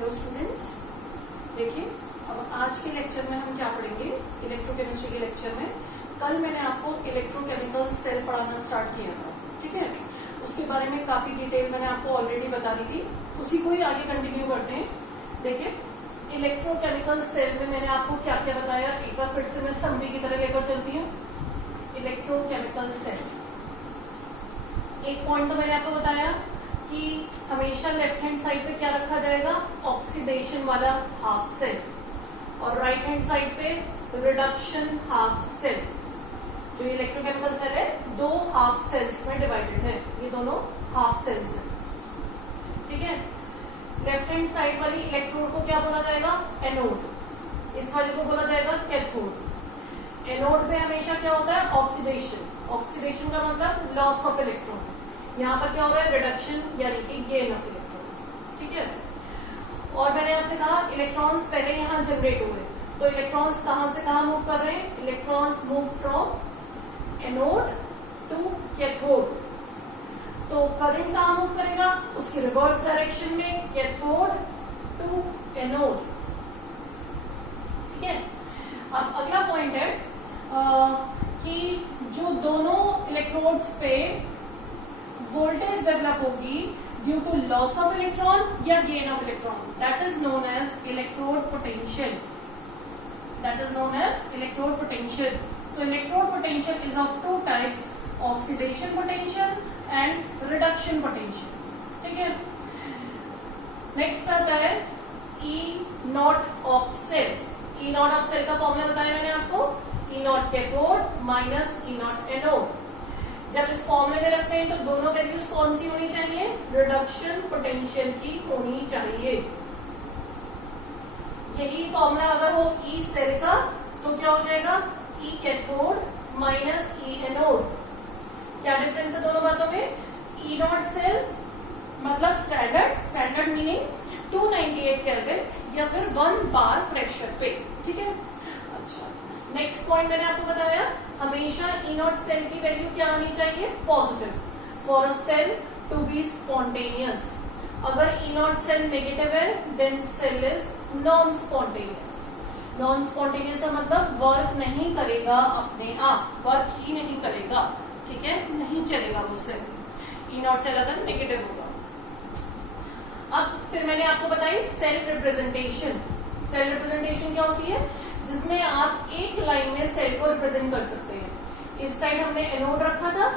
Hello students, देखिए अब आज के लेक्चर में हम क्या पढ़ेंगे। इलेक्ट्रोकेमिस्ट्री के लेक्चर में कल मैंने आपको इलेक्ट्रोकेमिकल सेल पढ़ाना स्टार्ट किया था, ठीक है। उसके बारे में काफी डिटेल मैंने आपको ऑलरेडी बता दी थी, उसी को ही आगे कंटिन्यू करते हैं। देखिए इलेक्ट्रोकेमिकल सेल में मैंने आपको क्या क्या बताया, एक बार फिर से मैं समरी की तरह लेकर चलती हूँ। इलेक्ट्रोकेमिकल सेल, एक पॉइंट तो मैंने आपको बताया कि हमेशा लेफ्ट हैंड साइड पे क्या रखा जाएगा, ऑक्सीडेशन वाला हाफ सेल, और राइट हैंड साइड पे रिडक्शन हाफ सेल। जो इलेक्ट्रोकेमिकल सेल है दो हाफ सेल्स में डिवाइडेड है, ये दोनों हाफ सेल्स हैं, ठीक है। लेफ्ट हैंड साइड वाली इलेक्ट्रोड को क्या बोला जाएगा, एनोड। इस वाली को बोला जाएगा कैथोड। एनोड में हमेशा क्या होता है, ऑक्सीडेशन। ऑक्सीडेशन का मतलब लॉस ऑफ इलेक्ट्रॉन। यहाँ पर क्या हो रहा है, रिडक्शन यानी कि गेन ऑफ इलेक्ट्रॉन, ठीक है। और मैंने आपसे कहा इलेक्ट्रॉन्स पहले यहाँ जनरेट हुए, तो इलेक्ट्रॉन्स कहाँ से कहाँ मूव कर रहे हैं, electrons move from anode to cathode. तो करंट कहाँ मूव करेगा, उसकी रिवर्स डायरेक्शन में, कैथोड टू एनोड, ठीक है। अब अगला पॉइंट है कि जो दोनों इलेक्ट्रोड्स पे वोल्टेज डेवलप होगी due to loss of electron या gain of electron, that is known as electrode potential. That is known as electrode potential. So electrode potential is of two types, oxidation potential and reduction potential, ठीक है। Next आता है E naught of cell. E naught of cell का formula बताया मैंने आपको, E naught cathode minus E naught anode. जब इस फॉर्मूले में रखते हैं तो दोनों वैल्यूज कौन सी होनी चाहिए, रिडक्शन पोटेंशियल की होनी चाहिए। यही फॉर्मूला अगर हो ई सेल का तो क्या हो जाएगा, ई कैथोड माइनस ई एनोड। क्या डिफरेंस है दोनों बातों में, ई नॉट सेल मतलब स्टैंडर्ड मीनिंग 298 केल्विन या फिर 1 बार प्रेशर पे, ठीक है। अच्छा, नेक्स्ट पॉइंट मैंने आपको बताया, हमेशा ई नॉट सेल की वैल्यू क्या आनी चाहिए, positive, for a cell to be spontaneous. अगर ई नॉट सेल नेगेटिव है then cell is non spontaneous. Non spontaneous का मतलब वर्क नहीं करेगा अपने आप, वर्क ही नहीं करेगा, ठीक है, नहीं चलेगा वो सेल। ई नॉट सेल अगर नेगेटिव होगा। अब फिर मैंने आपको बताई सेल रिप्रेजेंटेशन। सेल रिप्रेजेंटेशन क्या होती है, जिसमें आप एक लाइन में सेल को रिप्रेजेंट कर सकते हैं। इस साइड हमने एनोड रखा था,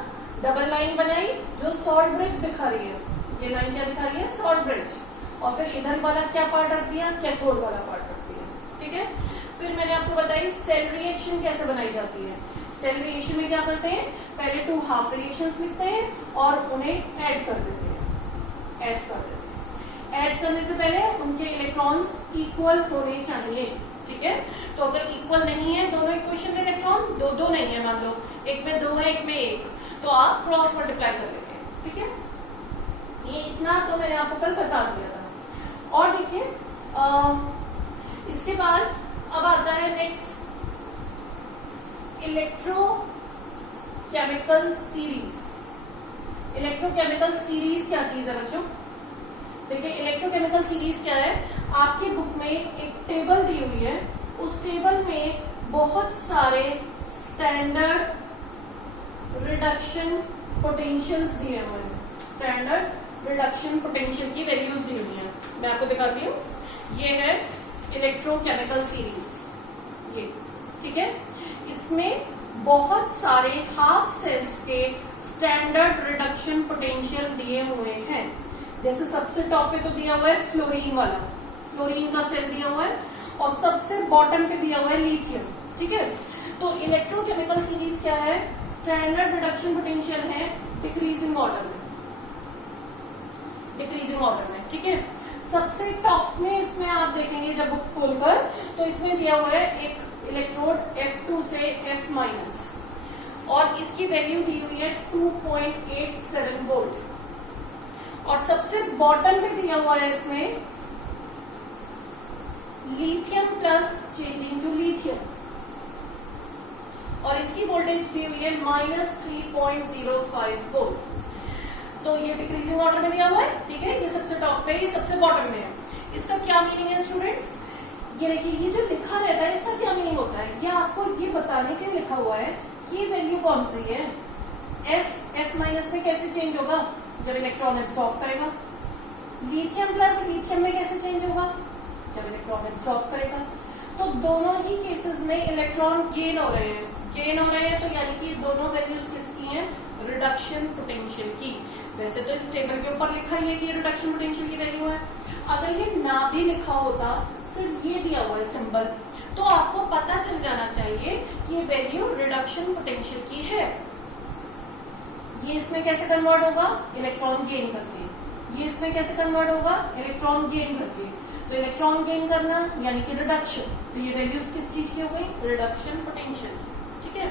डबल लाइन बनाई जो सॉल्ट ब्रिज दिखा रही है। ये लाइन क्या दिखा रही है, सॉल्ट ब्रिज। और फिर इधर वाला क्या पार्ट रख दिया, कैथोड वाला पार्ट रख दिया, ठीक है। फिर मैंने आपको बताई सेल रिएक्शन कैसे बनाई जाती है। सेल रिएक्शन में क्या करते हैं, पहले 2 हाफ रिएक्शंस लिखते हैं और उन्हें ऐड कर देते हैं, ऐड कर देते हैं। ऐड करने से पहले उनके इलेक्ट्रॉन्स इक्वल होने चाहिए, ठीक है। तो अगर इक्वल नहीं है दोनों इक्वेशन में इलेक्ट्रॉन, दो नहीं है, मान लो एक में 2 है एक में 1, तो आप क्रॉस मल्टीप्लाई कर लेते हैं, ठीक है। ये इतना तो मैंने आपको कल बता दिया था। और देखिए इसके बाद अब आता है next electrochemical series. Electrochemical series क्या चीज है बच्चों, देखिए इलेक्ट्रोकेमिकल सीरीज क्या है, आपकी बुक में एक टेबल दी हुई है, उस टेबल में बहुत सारे स्टैंडर्ड रिडक्शन पोटेंशियल्स दिए हुए हैं। स्टैंडर्ड रिडक्शन पोटेंशियल की वैल्यूज दी हुई हैं, मैं आपको दिखाती हूँ। ये है इलेक्ट्रोकेमिकल सीरीज, ये, ठीक है। इसमें बहुत सारे हाफ सेल्स के स्टैंडर्ड रिडक्शन पोटेंशियल दिए हुए हैं। जैसे सबसे टॉप पे तो दिया हुआ है फ्लोरीन वाला, फ्लोरीन का सेल दिया हुआ है, और सबसे बॉटम पे दिया हुआ है लिथियम, ठीक है। तो इलेक्ट्रोकेमिकल सीरीज क्या है, स्टैंडर्ड रिडक्शन पोटेंशियल है डिक्रीजिंग ऑर्डर में, डिक्रीजिंग ऑर्डर में, ठीक है। सबसे टॉप में इसमें आप देखेंगे जब बुक खोलकर, तो इसमें दिया हुआ है एक इलेक्ट्रोड F2 से F माइनस, और इसकी वैल्यू दी हुई है 2.87 वोल्ट। और सबसे बॉटम पे दिया हुआ है इसमें lithium plus changing to lithium, और इसकी वोल्टेज दी हुई है -3.05 वोल्ट। तो ये डिक्रीजिंग ऑर्डर में दिया हुआ है, ठीक है। ये सबसे टॉप पे, ये सबसे बॉटम में है। इसका क्या मीनिंग है स्टूडेंट्स? ये देखिए, ये जो लिखा रहता है इसका क्या मीनिंग होता है? ये आपको ये बताने के लिए लिखा हुआ है कि वैल्यू कौन सी है। एफ माइनस में कैसे चेंज होगा? जब इलेक्ट्रॉन एब्सॉर्ब करेगा। लिथियम प्लस लिथियम में कैसे चेंज होगा? जब इलेक्ट्रॉन एब्सॉर्ब करेगा। तो दोनों ही केसेस में इलेक्ट्रॉन गेन हो रहे हैं, तो यानी कि दोनों वैल्यूज किसकी हैं? रिडक्शन पोटेंशियल की। वैसे तो इस टेबल के ऊपर लिखा ही है कि रिडक्शन पोटेंशियल की वैल्यू है। अगर ये ना भी लिखा होता, सिर्फ ये दिया हुआ है सिंबल, तो आपको पता चल जाना चाहिए कि ये वैल्यू रिडक्शन पोटेंशियल की है। ये इसमें कैसे कन्वर्ट होगा? इलेक्ट्रॉन गेन करके। ये इसमें कैसे कन्वर्ट होगा? इलेक्ट्रॉन गेन करके। तो इलेक्ट्रॉन गेन करना यानी कि रिडक्शन, तो ये वैल्यूज किस चीज की हो गई? Reduction potential. ठीक है।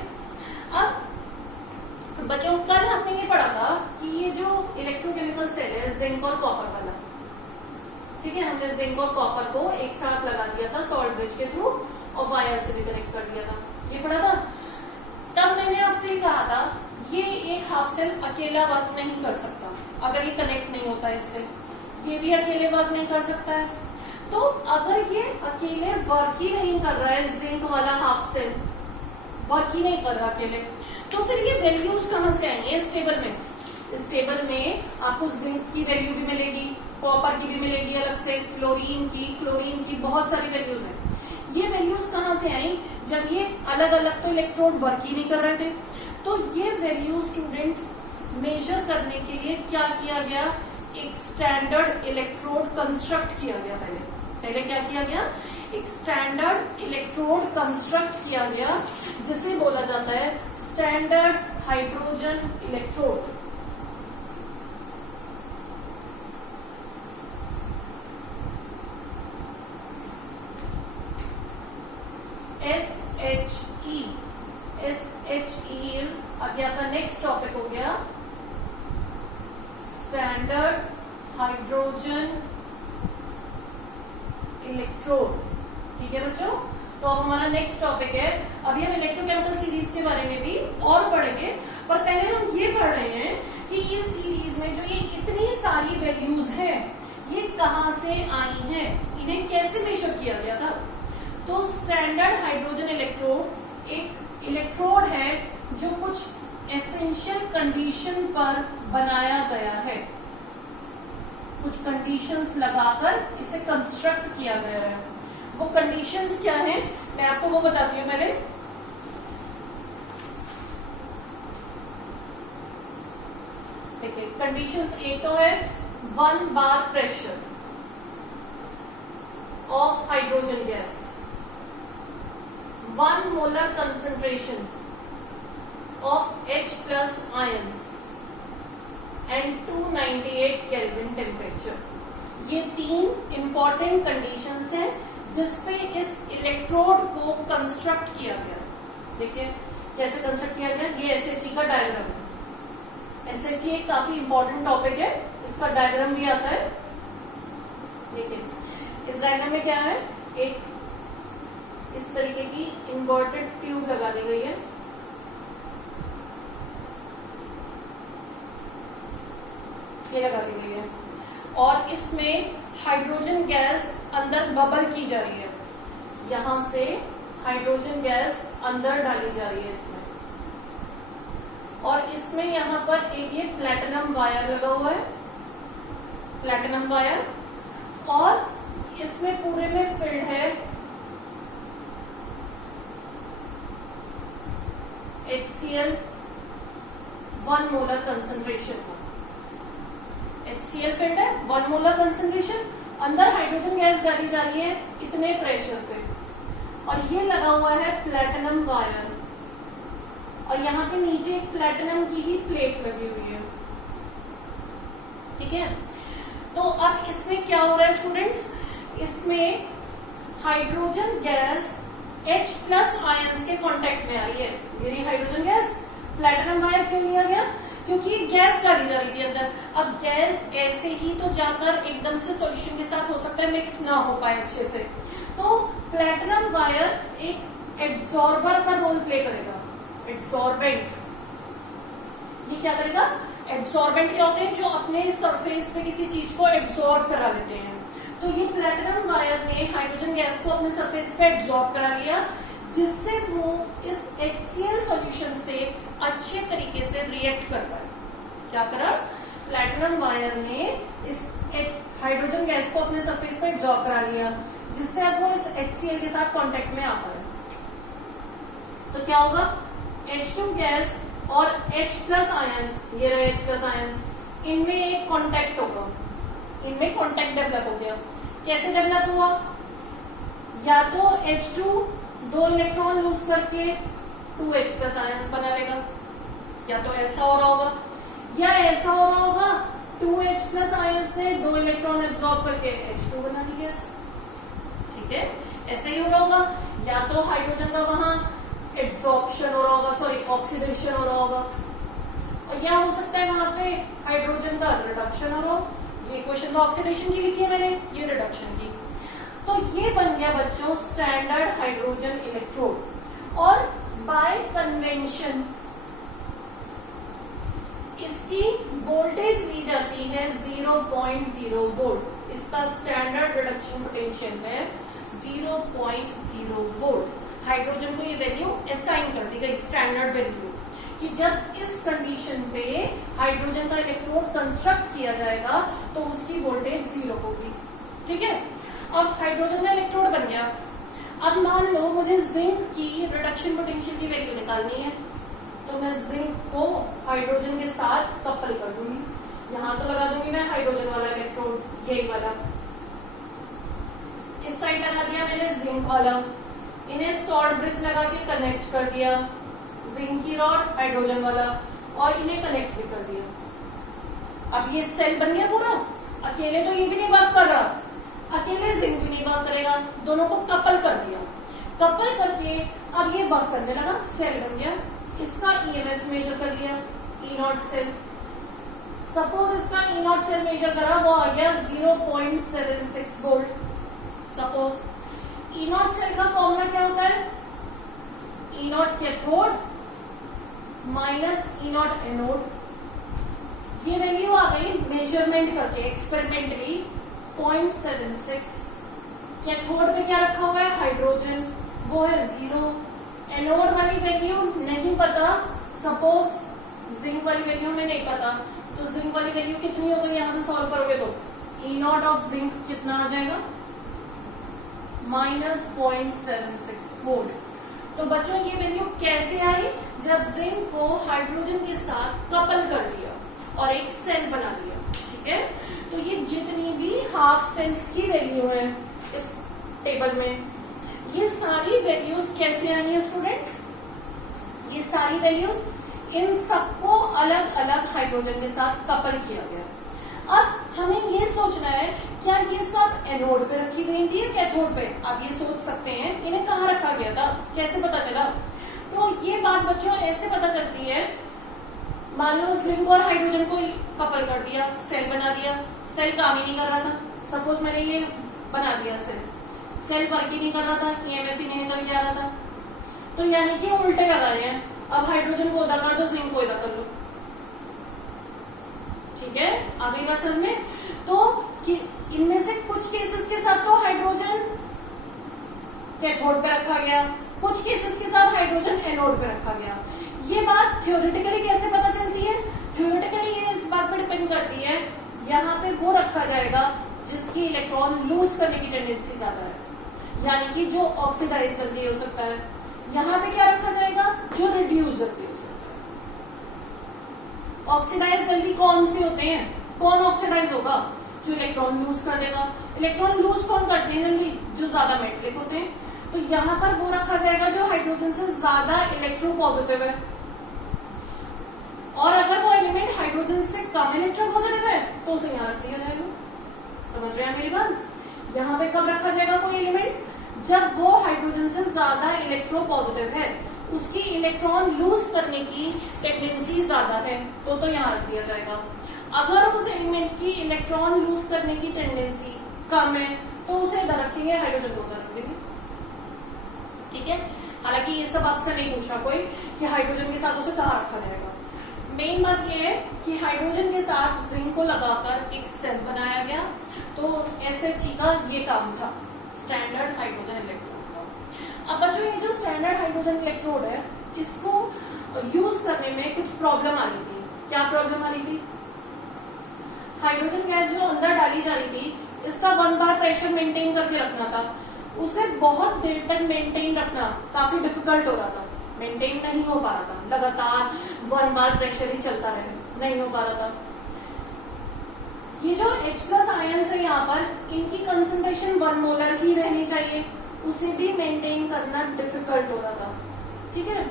अब बच्चों, कल हमने ये पढ़ा था कि ये जो इलेक्ट्रोकेमिकल सेल है जिंक और कॉपर वाला, ठीक है, हमने जिंक और कॉपर को एक साथ लगा दिया था सॉल्ट ब्रिज के थ्रू और वायर से भी कनेक्ट कर दिया था, ये पढ़ा था। तब मैंने आपसे कहा था ये एक हाफ सेल अकेला वर्क नहीं कर सकता अगर ये कनेक्ट नहीं होता इससे। ये भी अकेले वर्क नहीं कर सकता है। तो अगर ये अकेले वर्क ही नहीं कर रहा है, जिंक वाला हाफ सेल वर्क ही नहीं कर रहा अकेले, तो फिर ये वैल्यूज कहां से आएंगे इस टेबल में? इस टेबल में आपको जिंक की वैल्यू भी मिलेगी, कॉपर की भी मिलेगी अलग से, फ्लोरीन की, क्लोरीन की, बहुत सारी वैल्यूज हैं। ये वैल्यूज कहां से आई? जब ये अलग अलग तो इलेक्ट्रोड वर्क ही नहीं कर रहे थे, तो ये वैल्यू स्टूडेंट्स मेजर करने के लिए क्या किया गया? एक स्टैंडर्ड इलेक्ट्रोड कंस्ट्रक्ट किया गया। पहले क्या किया गया? एक स्टैंडर्ड इलेक्ट्रोड कंस्ट्रक्ट किया गया, जिसे बोला जाता है standard hydrogen electrode. SHE is अभी आपका नेक्स्ट टॉपिक हो गया स्टैंडर्ड हाइड्रोजन इलेक्ट्रोड। ठीक है बच्चों, तो अब हमारा नेक्स्ट टॉपिक है। अभी हम इलेक्ट्रोकेमिकल सीरीज के बारे में भी और पढ़ेंगे, पर पहले हम ये पढ़ रहे हैं कि इस सीरीज में जो ये इतनी सारी वैल्यूज हैं, ये कहां से आई हैं, इन्हें कैसे मेजर किया गया था। तो स्टैंडर्ड हाइड्रोजन इलेक्ट्रोड एक इलेक्ट्रोड है जो कुछ एसेंशियल कंडीशन पर बनाया गया है, कुछ कंडीशंस लगाकर इसे कंस्ट्रक्ट किया गया है। वो कंडीशंस क्या हैं, मैं आपको वो बताती हूँ पहले। देखिए, कंडीशंस एक तो है 1 bar pressure of hydrogen gas, 1 molar concentration of H plus ions and 298 kelvin temperature. ये 3 इंपॉर्टेंट कंडीशंस हैं जिसपे इस इलेक्ट्रोड को कंस्ट्रक्ट किया गया। देखिए कैसे कंस्ट्रक्ट किया गया, ये SHE का डायग्राम है। SHE एक काफी इंपॉर्टेंट टॉपिक है, इसका डायग्राम भी आता है। देखिए इस डायग्राम में क्या है, एक इस तरीके की इन्वर्टेड ट्यूब लगा दी गई है। ये लगा दी गई है और इसमें हाइड्रोजन गैस अंदर बबल की जा रही है। यहां से हाइड्रोजन गैस अंदर डाली जा रही है इसमें, और इसमें यहां पर एक ये प्लैटिनम वायर लगा हुआ है, प्लैटिनम वायर, और इसमें पूरे में फिल्ड है HCl 1 मोलर कंसेंट्रेशन का। HCl फिल्ड है 1 मोलर कंसेंट्रेशन, अंदर हाइड्रोजन गैस डाली जा रही है इतने प्रेशर पे, और ये लगा हुआ है प्लैटिनम वायर, और यहाँ पे नीचे एक प्लैटिनम की ही प्लेट लगी हुई है। ठीक है, तो अब इसमें क्या हो रहा है स्टूडेंट्स, इसमें hydrogen gas H plus ions के कांटेक्ट में आ रही है। मेरी हाइड्रोजन गैस प्लैटिनम वायर क्यों लिया गया, क्योंकि गैस डाली जा रही थी अंदर। अब गैस ऐसे ही तो जाकर एकदम से सॉल्यूशन के साथ हो सकता है मिक्स ना हो पाए अच्छे से, तो प्लैटिनम वायर एक एब्सॉर्बर का रोल प्ले करेगा। एब्सॉर्बेंट, ये क्या करेगा, एब्सॉर्बेंट क्या होते हैं, जो अपने सरफेस पे किसी चीज को एब्सॉर्ब करा लेते हैं। तो ये प्लेटिनम वायर ने हाइड्रोजन गैस को अपने सरफेस पे एब्जॉर्ब करा लिया, जिससे वो इस HCl सॉल्यूशन से अच्छे तरीके से रिएक्ट कर पाए। क्या करा? प्लेटिनम वायर ने इस हाइड्रोजन गैस को अपने सरफेस पे एब्जॉर्ब करा लिया, जिससे अब वो इस HCl के साथ कांटेक्ट में आ पाए। तो क्या होगा? H2 गैस और H+ आयंस, ये रहे H+ आयंस, इनमें एक कांटेक्ट होगा, इनमें कांटेक्ट डेवलप हो गया। कैसे डेवलप हुआ? या तो H2 2 इलेक्ट्रॉन लूज करके 2H+ आयंस बना लेगा, या तो ऐसा हो रहा होगा, या ऐसा हो रहा होगा 2H+ आयंस ने 2 इलेक्ट्रॉन एब्सॉर्ब करके H2 बना ली गैस। ठीक है, ऐसे ही हो रहा होगा। या तो हाइड्रोजन का वहां एब्सॉर्प्शन हो रहा होगा, सॉरी ऑक्सीडेशन हो रहा होगा, और या हो सकता है वहां पे हाइड्रोजन का रिडक्शन हो रहा हो। ये क्वेश्चन तो ऑक्सीडेशन की लिखी है मैंने, ये रिडक्शन की। तो ये बन गया बच्चों स्टैंडर्ड हाइड्रोजन इलेक्ट्रोड, और बाय कन्वेंशन इसकी वोल्टेज ली जाती है 0.0 वोल्ट। इसका स्टैंडर्ड रिडक्शन पोटेंशियल है 0.0 वोल्ट। हाइड्रोजन को ये वैल्यू असाइन कर दी गई, स्टैंडर्ड वैल्यू, कि जब इस कंडीशन पे हाइड्रोजन का इलेक्ट्रोड कंस्ट्रक्ट किया जाएगा तो उसकी वोल्टेज 0 होगी। ठीक है, अब हाइड्रोजन का इलेक्ट्रोड बन गया। अब मान लो मुझे जिंक की रिडक्शन पोटेंशियल की वैल्यू निकालनी है, तो मैं जिंक को हाइड्रोजन के साथ कपल कर दूंगी। यहां तो लगा दूंगी मैं हाइड्रोजन वाला इलेक्ट्रोड, यही वाला, इस साइड लगा दिया मैंने जिंक वाला, इन्हें सॉल्ट ब्रिज लगा के कनेक्ट कर दिया, जिंक की रॉड हाइड्रोजन वाला, और इन्हें कनेक्ट भी कर दिया। अब ये सेल बन गया पूरा। अकेले तो ये भी नहीं वर्क कर रहा, अकेले जिंक भी नहीं वर्क करेगा, दोनों को कपल कर दिया। कपल करके अब ये वर्क करने लगा, सेल बन गया। इसका EMF मेजर कर लिया, E0 सेल। सपोज इसका E0 सेल मेजर करा, वो आ गया 0.76 वोल्ट। सपोज E0 सेल का फॉर्मूला क्या होता है? E0 cathode minus E0 anode. ये वैल्यू आ गई मेजरमेंट करके एक्सपेरिमेंटली 0.76। कैथोड में क्या रखा हुआ है? हाइड्रोजन, वो है 0। एनोड वाली वैल्यू नहीं पता, सपोज जिंक वाली वैल्यू हमें नहीं पता, तो जिंक वाली वैल्यू कितनी हो गई? यहां से सॉल्व करोगे तो E0 ऑफ जिंक कितना आ जाएगा? -0.76 वोल्ट। तो बच्चों ये वैल्यू कैसे आई? जब जिंक को हाइड्रोजन के साथ कपल कर दिया और एक सेल बना लिया। ठीक है, तो ये जितनी भी हाफ सेल्स की वैल्यू है इस टेबल में, ये सारी वैल्यूज कैसे आई है स्टूडेंट्स? ये सारी वैल्यूज इन सबको अलग अलग हाइड्रोजन के साथ कपल किया गया। अब हमें ये सोचना है, क्या ये सब एनोड पे रखी गई थी या कैथोड पे? आप ये सोच सकते हैं इन्हें कहाँ रखा गया था, कैसे पता चला? तो ये बात बच्चों ऐसे पता चलती है, मान लो जिंक और हाइड्रोजन को कपल कर दिया, सेल बना दिया, सेल काम ही नहीं कर रहा था। सपोज मैंने ये बना दिया सेल वर्क ही नहीं कर रहा था, EMF ही नहीं निकल के आ रहा था, तो यानी कि उल्टे लगा रहे हैं। अब हाइड्रोजन को उधर कर दो, जिंक को इधर कर लो। ठीक है, आ गई बात समझ में? तो इनमें से कुछ केसेस के साथ तो हाइड्रोजन कैथोड पे रखा गया, कुछ केसेस के साथ हाइड्रोजन एनोड पे रखा गया। ये बात थ्योरेटिकली कैसे पता चलती है? थ्योरेटिकली ये इस बात पर डिपेंड करती है, यहाँ पे वो रखा जाएगा जिसकी इलेक्ट्रॉन लूज करने की टेंडेंसी ज्यादा है, यानी कि जो ऑक्सीडाइज जल्दी हो सकता है। यहाँ पे क्या रखा जाएगा? जो रिड्यूस जल्दी हो सकता है। ऑक्सीडाइज जल्दी कौन से होते हैं? कौन ऑक्सीडाइज होगा? जो इलेक्ट्रॉन लूज कर देगा। इलेक्ट्रॉन लूज कौन करते हैं जल्दी? जो ज्यादा मेटलिक होते हैं। तो यहाँ पर वो रखा जाएगा जो हाइड्रोजन से ज्यादा इलेक्ट्रोपॉजिटिव है, और अगर वो एलिमेंट हाइड्रोजन से कम इलेक्ट्रोपॉजिटिव है तो उसे यहाँ रख दिया जाएगा। समझ रहे हैं मेरी बात? यहाँ पे कब रखा जाएगा कोई एलिमेंट? जब वो हाइड्रोजन से ज्यादा इलेक्ट्रोपॉजिटिव है, उसकी इलेक्ट्रॉन लूज करने की टेंडेंसी ज्यादा है, तो यहाँ रख दिया जाएगा। अगर उस एलिमेंट की इलेक्ट्रॉन लूज करने की टेंडेंसी कम है तो उसे इधर रखेंगे, हाइड्रोजन को उधर रख देंगे। ठीक है, हालांकि ये सब आपसे नहीं पूछा कोई कि हाइड्रोजन के साथ उसे कहाँ रखा जाएगा। मेन बात ये है कि हाइड्रोजन के साथ जिंक को लगाकर एक सेल बनाया गया, तो तो SHE का ये काम था, स्टैंडर्ड हाइड्रोजन इलेक्ट्रोड का। अब बच्चों ये जो स्टैंडर्ड हाइड्रोजन इलेक्ट्रोड है, इसको यूज करने में कुछ प्रॉब्लम आ रही थी। क्या प्रॉब्लम आ रही थी? हाइड्रोजन गैस जो अंदर डाली जा रही थी, इसका 1 बार प्रेशर मेंटेन करके रखना था। उसे बहुत देर तक मेंटेन रखना काफी डिफिकल्ट हो रहा था, मेंटेन नहीं हो पा रहा था, लगातार 1 बार प्रेशर ही चलता रहे, नहीं हो पा रहा था। ये जो H+ आयंस है यहाँ पर, इनकी कंसंट्रेशन 1 मोलर ही रहनी चाहिए, उसे भी मेंटेन करना डिफिकल्ट हो रहा था। ठीक है।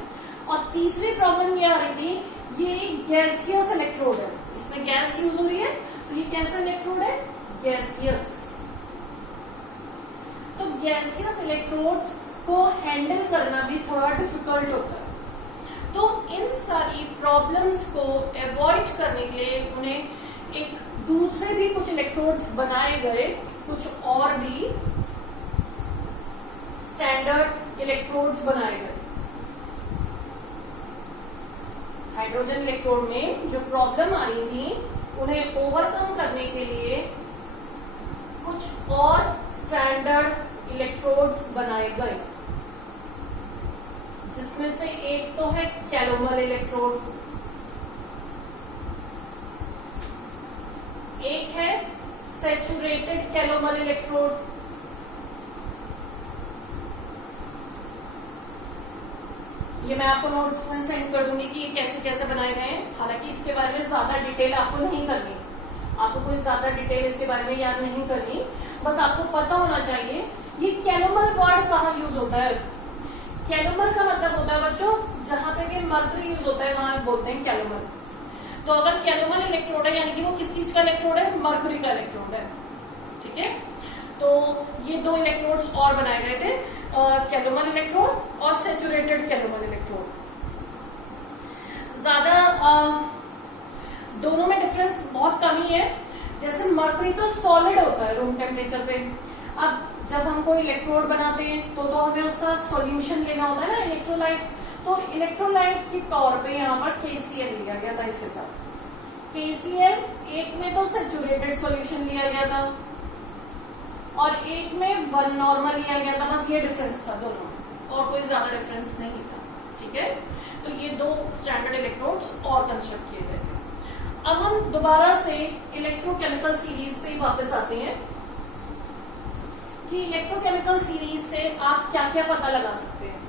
और तीसरी प्रॉब्लम ये आ रही थी, ये गैसियस इलेक्ट्रोड है, इसमें गैस यूज हो रही है, तो ये कैसा इलेक्ट्रोड है? गैसियस। तो गैसियस इलेक्ट्रोड्स को हैंडल करना भी थोड़ा डिफिकल्ट होता है। तो इन सारी प्रॉब्लम्स को अवॉइड करने के लिए उन्हें एक दूसरे भी कुछ इलेक्ट्रोड्स बनाए गए, कुछ और भी स्टैंडर्ड इलेक्ट्रोड्स बनाए गए। हाइड्रोजन इलेक्ट्रोड में जो प्रॉब्लम आ रही थी, उन्हें ओवरकम करने के लिए कुछ और स्टैंडर्ड इलेक्ट्रोड्स बनाए गए, जिसमें से एक तो है कैलोमर इलेक्ट्रोड, एक है सैचुरेटेड कैलोमर इलेक्ट्रोड, ये मैं आपको नोट्स में सेंड कर दूंगी कि ये कैसे कैसे बनाए गए हैं। हालांकि इसके बारे में ज्यादा डिटेल आपको नहीं करनी, आपको कोई ज्यादा डिटेल इसके बारे में याद नहीं करनी, बस आपको पता होना चाहिए ये कैलोमर वर्ड कहाँ यूज होता है। कैलोमर का मतलब होता है बच्चों, जहां पे भी मर्करी यूज होता है वहां बोलते हैं कैलोमर। तो अगर कैलोमर इलेक्ट्रोड है, यानी कि वो किस चीज का इलेक्ट्रोड है? मर्करी का इलेक्ट्रोड है। ठीक है। तो ये 2 इलेक्ट्रोड्स और बनाए गए थे, कैलोमर इलेक्ट्रोड और सैचुरेटेड कैलोमर इलेक्ट्रोड। ज्यादा दोनों में डिफरेंस बहुत कम ही है। जैसे मर्करी तो सॉलिड होता है रूम टेम्परेचर पे, अब जब हम कोई इलेक्ट्रोड बनाते हैं तो हमें उसका सॉल्यूशन लेना होता है ना, इलेक्ट्रोलाइट। तो इलेक्ट्रोलाइट के तौर पे यहाँ पर KCl लिया गया था इसके साथ। KCl एक में तो सैचुरेटेड सॉल्यूशन लिया गया था और एक में 1 नॉर्मल लिया गया था, बस ये डिफरेंस था दोनों में, और कोई ज्यादा डिफरेंस नहीं था। ठीक है। तो ये 2 स्टैंडर्ड इलेक्ट्रोड्स और कंस्ट्रक्ट किए गए थे। अब हम दोबारा से इलेक्ट्रोकेमिकल सीरीज पे वापस आते हैं कि इलेक्ट्रोकेमिकल सीरीज से आप क्या क्या पता लगा सकते हैं।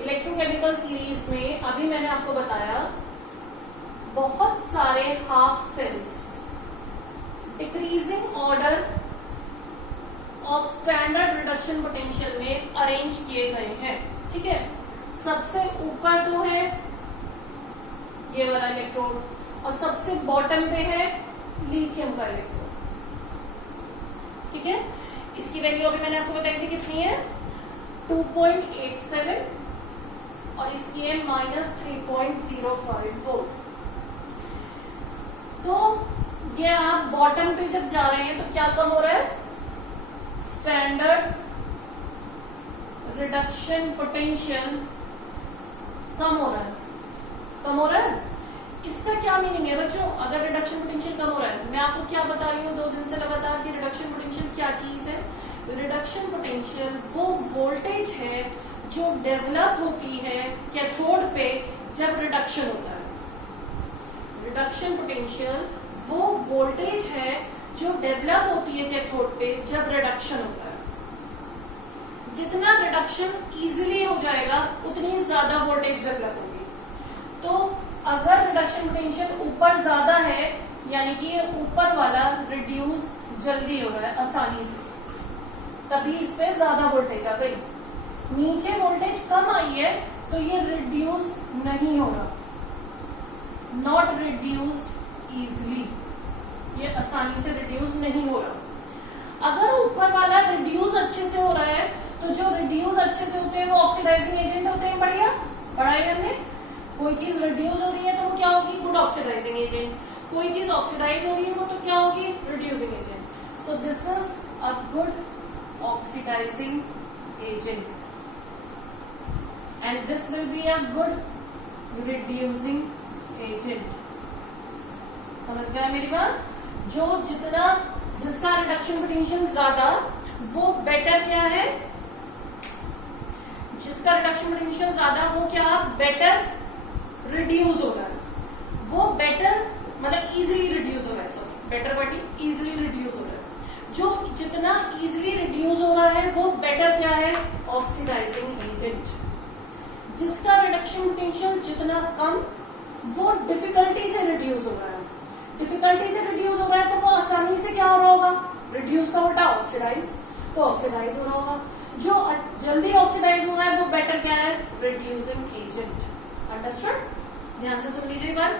इलेक्ट्रोकेमिकल सीरीज में अभी मैंने आपको बताया बहुत सारे half cells decreasing order of standard reduction potential में अरेंज किए गए हैं। ठीक है। सबसे ऊपर तो है ये वाला इलेक्ट्रोड और सबसे बॉटम पे है लिथियम का इलेक्ट्रोड। ठीक है। इसकी वैल्यू अभी मैंने आपको बताई थी कितनी है? 2.87 और इसकी है -3.05 वोल्ट। तो ये आप बॉटम पे जब जा रहे हैं तो क्या कम हो रहा है? स्टैंडर्ड रिडक्शन पोटेंशियल कम हो रहा है, कम हो रहा है। इसका क्या मीनिंग है बच्चों? अगर रिडक्शन पोटेंशियल कम हो रहा है, मैं आपको क्या बता रही हूँ 2 दिन से लगातार कि रिडक्शन पोटेंशियल क्या चीज है? रिडक्शन पोटेंशियल वो वोल्टेज है जो डेवलप होती है कैथोड पे जब रिडक्शन होता है। रिडक्शन पोटेंशियल वो वोल्टेज है जो डेवलप होती है कैथोड पे जब रिडक्शन होता है। जितना रिडक्शन इजीली हो जाएगा उतनी ज्यादा वोल्टेज डेवलप होगी। तो अगर रिडक्शन पोटेंशियल ऊपर ज्यादा है, यानी कि ये ऊपर वाला रिड्यूस जल्दी हो रहा है आसानी से, तभी इस पे ज्यादा वोल्टेज आ गई। नीचे वोल्टेज कम आई है तो ये रिड्यूस नहीं हो रहा, नॉट रिड्यूस्ड इजिली, ये आसानी से रिड्यूस नहीं हो रहा। अगर ऊपर वाला रिड्यूस अच्छे से हो रहा है तो जो रिड्यूस अच्छे से होते हैं वो ऑक्सीडाइजिंग एजेंट होते हैं। बढ़िया पढ़ाई हमने। कोई चीज रिड्यूस हो रही है तो वो क्या होगी? Good oxidising agent. कोई चीज ऑक्सीडाइज हो रही है वो तो क्या होगी? Reducing agent. So this is a good oxidising agent and this will be a good reducing agent. समझ गया मेरी बात? जो जिसका रिडक्शन पोटेंशियल ज्यादा, वो बेटर क्या है, जिसका रिडक्शन पोटेंशियल ज्यादा वो क्या बेटर रिड्यूस हो रहा है, वो बेटर मतलब इजीली रिड्यूस हो रहा है, सॉरी बेटर बटी इजीली रिड्यूस हो रहा है। जो जितना इजीली रिड्यूस हो रहा है वो बेटर क्या है, ऑक्सीडाइजिंग एजेंट। जिसका रिडक्शन पोटेंशियल जितना कम, वो डिफिकल्टी से रिड्यूस हो रहा है। डिफिकल्टी से रिड्यूस हो रहा है तो वो आसानी से क्या हो रहा होगा, रिड्यूस का उल्टा ऑक्सीडाइज, तो ऑक्सीडाइज हो रहा होगा। जो जल्दी ऑक्सीडाइज हो रहा है वो बेटर क्या है, रिड्यूसिंग एजेंट। अंडरस्टूड? ध्यान से सुन लीजिए बात।